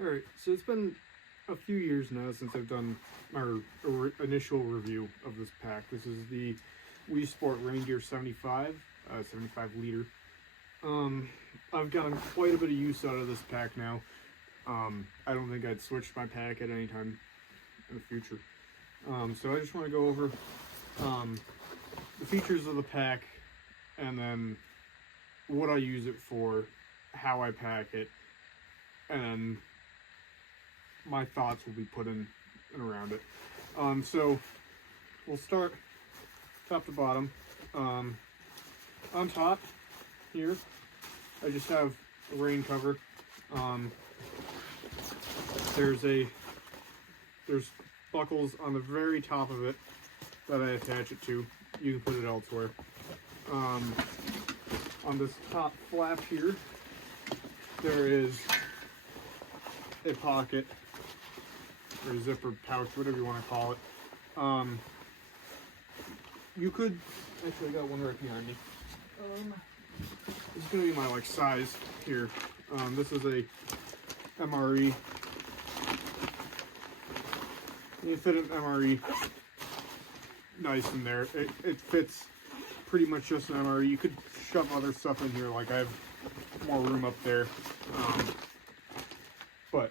Alright, so it's been a few years now since I've done our initial review of this pack. This is the Wisport Reindeer 75 liter. I've gotten quite a bit of use out of this pack now. I don't think I'd switch my pack at any time in the future. So I just want to go over the features of the pack, and then what I use it for, how I pack it, and my thoughts will be put in and around it. So we'll start top to bottom. On top here, I just have a rain cover. There's buckles on the very top of it that I attach it to. You can put it elsewhere. On this top flap here, there is a pocket or a zipper pouch, whatever you want to call it. You could actually, I got one right behind me. This is gonna be my size here. This is a MRE. You fit an MRE nice in there. It fits pretty much just an MRE. You could shove other stuff in here, like I have more room up there. But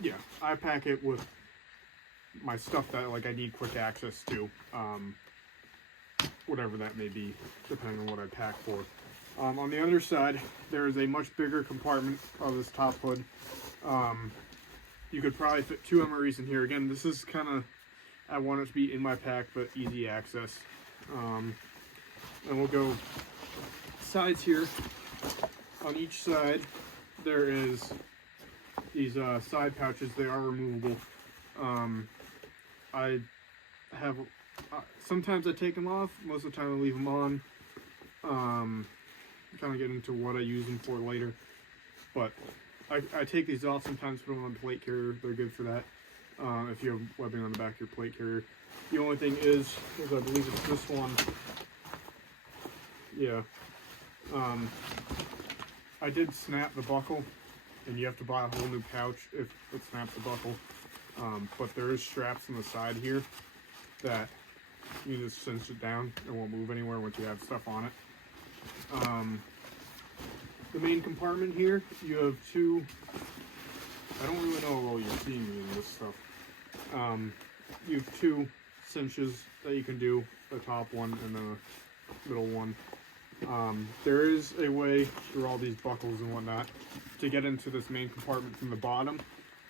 yeah, I pack it with my stuff that I need quick access to, whatever that may be, depending on what I pack for. On the other side, there is a much bigger compartment of this top hood. You could probably fit 2 MREs in here. Again, this is kind of, I want it to be in my pack, but easy access. And we'll go sides here. On each side, there is these side pouches. They are removable. I have, sometimes I take them off, most of the time I leave them on. Kind of get into what I use them for later. But I take these off sometimes, put them on the plate carrier. They're good for that. If you have webbing on the back of your plate carrier. The only thing is I believe it's this one. Yeah. I did snap the buckle, and you have to buy a whole new pouch if it snaps the buckle. But there is straps on the side here that you just cinch it down. It won't move anywhere once you have stuff on it. The main compartment here, you have 2, I don't really know how well you're seeing me in this stuff. You have 2 cinches that you can do, the top one and the middle one. There is a way through all these buckles and whatnot to get into this main compartment from the bottom.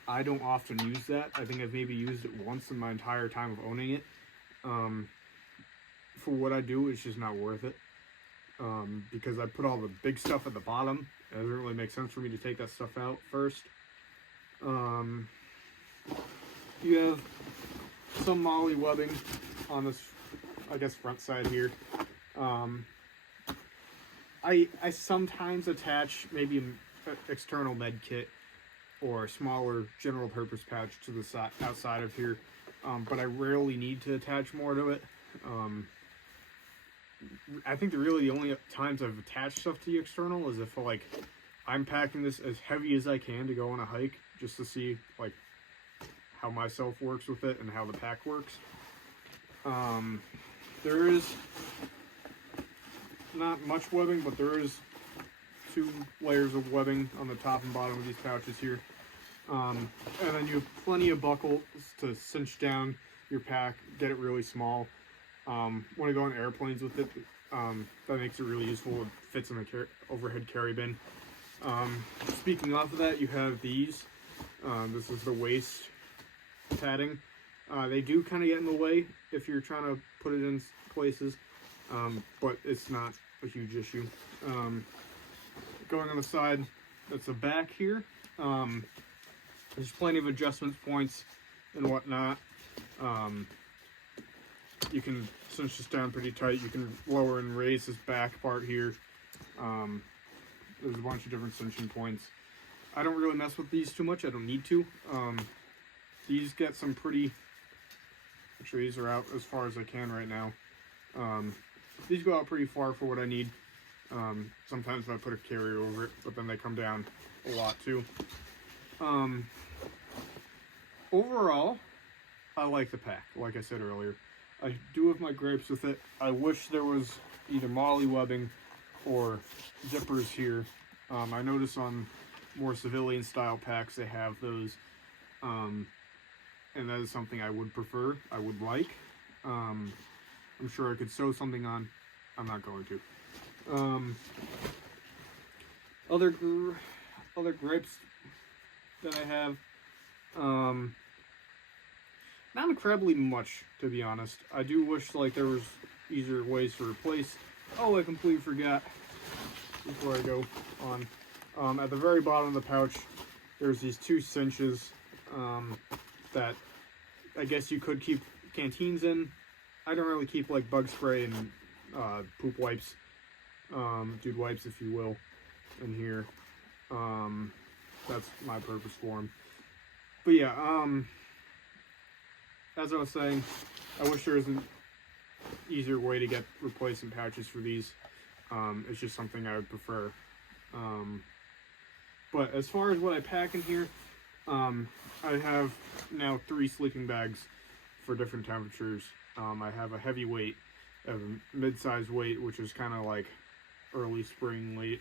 I don't often use that. I think I've maybe used it once in my entire time of owning it. For what I do, it's just not worth it. Because I put all the big stuff at the bottom. It doesn't really make sense for me to take that stuff out first. You have some MOLLE webbing on this, I guess, front side here. I sometimes attach maybe an external med kit or a smaller general purpose pouch to the side, outside of here, but I rarely need to attach more to it. I think really the only times I've attached stuff to the external is if I'm packing this as heavy as I can to go on a hike, just to see how myself works with it and how the pack works. There is not much webbing, but there is 2 layers of webbing on the top and bottom of these pouches here. And then you have plenty of buckles to cinch down your pack, get it really small. When I go on airplanes with it, that makes it really useful. It fits in the overhead carry bin. Speaking off of that, you have these. This is the waist padding. They do kind of get in the way if you're trying to put it in places, but it's not a huge issue. Going on the side, that's the back here. There's plenty of adjustment points and whatnot. You can cinch this down pretty tight. You can lower and raise this back part here. There's a bunch of different cinching points. I don't really mess with these too much. I don't need to. These get some pretty... Actually, these are out as far as I can right now. These go out pretty far for what I need. Sometimes I put a carrier over it, but then they come down a lot too. Overall, I like the pack, like I said earlier. I do have my gripes with it. I wish there was either molly webbing or zippers here. I notice on more civilian style packs they have those, and that is something I would prefer, I would like. I'm sure I could sew something on. I'm not going to. Other gripes that I have, not incredibly much, to be honest. I do wish like there was easier ways to replace. Oh, I completely forgot before I go on. At the very bottom of the pouch, there's these 2 cinches that I guess you could keep canteens in. I don't really keep like bug spray and poop wipes, dude wipes if you will, in here. That's my purpose for them. But yeah, as I was saying, I wish there was an easier way to get replacement pouches for these. It's just something I would prefer. But as far as what I pack in here, I have now 3 sleeping bags for different temperatures. I have a heavyweight, a mid-sized weight, which is kind of like early spring, late,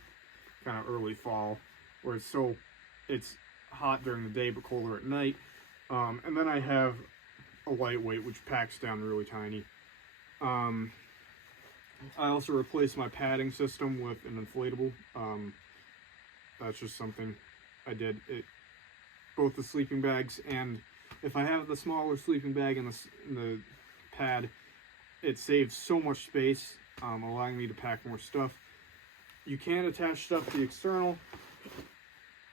kind of early fall, where it's hot during the day but colder at night. And then I have a lightweight, which packs down really tiny. I also replaced my padding system with an inflatable. That's just something I did. Both the sleeping bags, and if I have the smaller sleeping bag and the pad, it saves so much space, allowing me to pack more stuff. You can attach stuff to the external.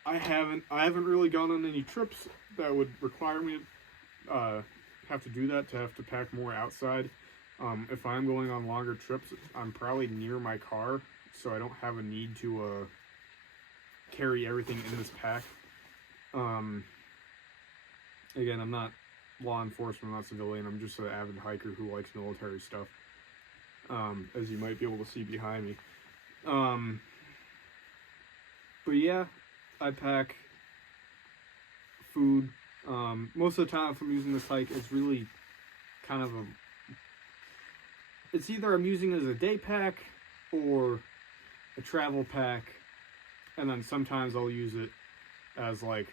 I haven't really gone on any trips that would require me to have to do that, to have to pack more outside. If I'm going on longer trips, I'm probably near my car, so I don't have a need to carry everything in this pack. Again, I'm not law enforcement, I'm not civilian, I'm just an avid hiker who likes military stuff, as you might be able to see behind me. But yeah, I pack food. Most of the time if I'm using this hike, it's really kind of it's either I'm using it as a day pack or a travel pack, and then sometimes I'll use it as like,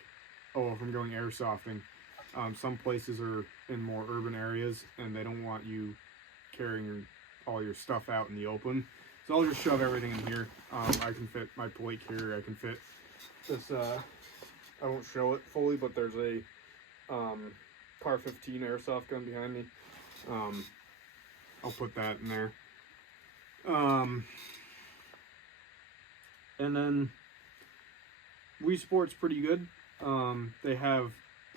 oh, if I'm going airsofting. Some places are in more urban areas and they don't want you carrying all your stuff out in the open. So I'll just shove everything in here. I can fit my plate carrier. I can fit this, I won't show it fully, but there's a Par 15 airsoft gun behind me. I'll put that in there. And then Wisport's pretty good. They have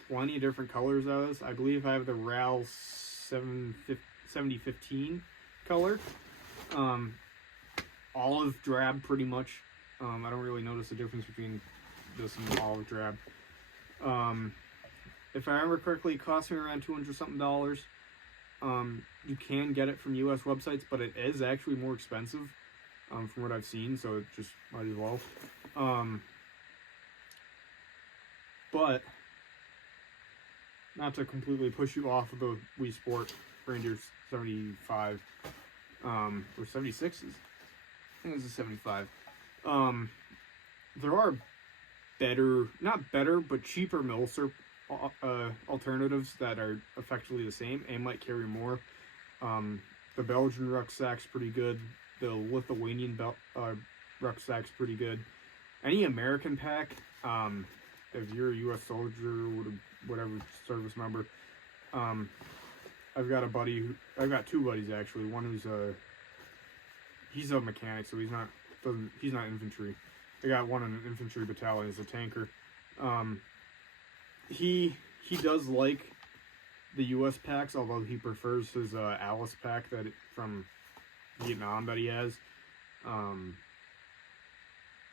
plenty of different colors of this. I believe I have the RAL 7015 color. Olive drab, pretty much. I don't really notice the difference between this and olive drab. If I remember correctly, it cost me around $200-something. You can get it from US websites, but it is actually more expensive, from what I've seen, so it just might as well. But not to completely push you off of the Wisport Reindeer 75, or 76 is, I think it's a 75. There are better, not better, but cheaper milsurp alternatives that are effectively the same and might carry more. The Belgian rucksack's pretty good. The Lithuanian rucksack's pretty good. Any American pack, if you're a U.S. soldier or whatever service member, I've got two buddies actually. One who's he's a mechanic, so he's not infantry. I got one in an infantry battalion as a tanker. He does like the U.S. packs, although he prefers his Alice pack from Vietnam that he has.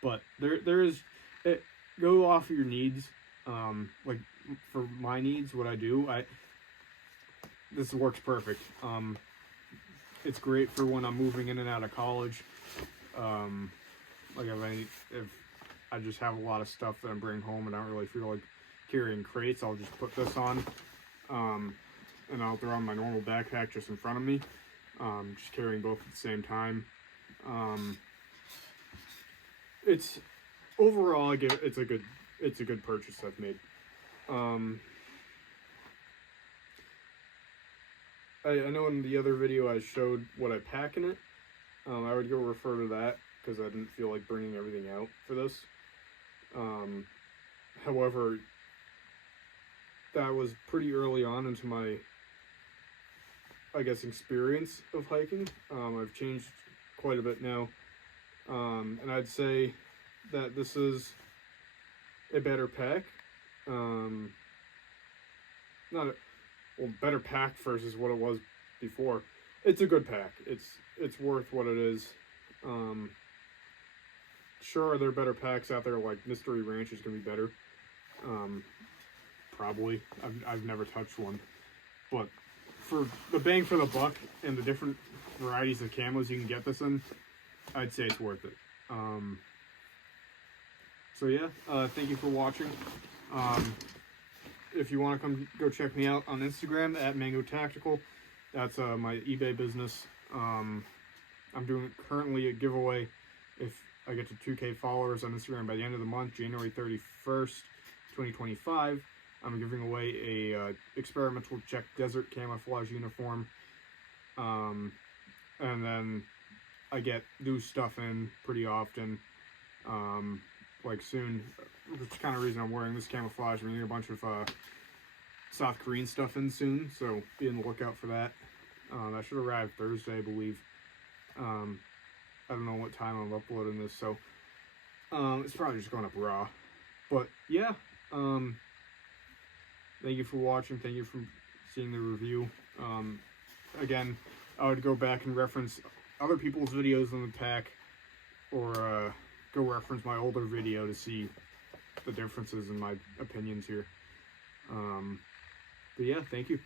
But there is go off of your needs. Like for my needs, what I do, this works perfect. It's great for when I'm moving in and out of college. Like if I just have a lot of stuff that I'm bringing home and I don't really feel like carrying crates, I'll just put this on, and I'll throw on my normal backpack just in front of me, just carrying both at the same time. It's overall, it's a good purchase I've made. I know in the other video I showed what I pack in it. I would go refer to that because I didn't feel like bringing everything out for this. However, that was pretty early on into my, I guess, experience of hiking. I've changed quite a bit now. And I'd say that this is a better pack. Better pack versus what it was before. It's a good pack. It's worth what it is. Sure, there are better packs out there, like Mystery Ranch is gonna be better. Probably. I've never touched one, but for the bang for the buck and the different varieties of camos you can get this in, I'd say it's worth it. So yeah, thank you for watching. If you want to come go check me out on Instagram at Mango Tactical, that's my eBay business. I'm doing currently a giveaway if I get to 2K followers on Instagram by the end of the month, January 31st, 2025. I'm giving away a experimental check desert camouflage uniform. And then I get new stuff in pretty often. Like soon, which is kind of reason I'm wearing this camouflage. I'm getting a bunch of South Korean stuff in soon, so be on the lookout for that. That should arrive Thursday, I believe. I don't know what time I'm uploading this, so it's probably just going up raw. But yeah, thank you for watching. Thank you for seeing the review. Again, I would go back and reference other people's videos in the pack, or go reference my older video to see the differences in my opinions here. But yeah, thank you.